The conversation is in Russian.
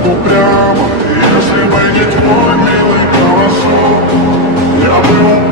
скажу прямо, если бы не твой милый голосок, я бы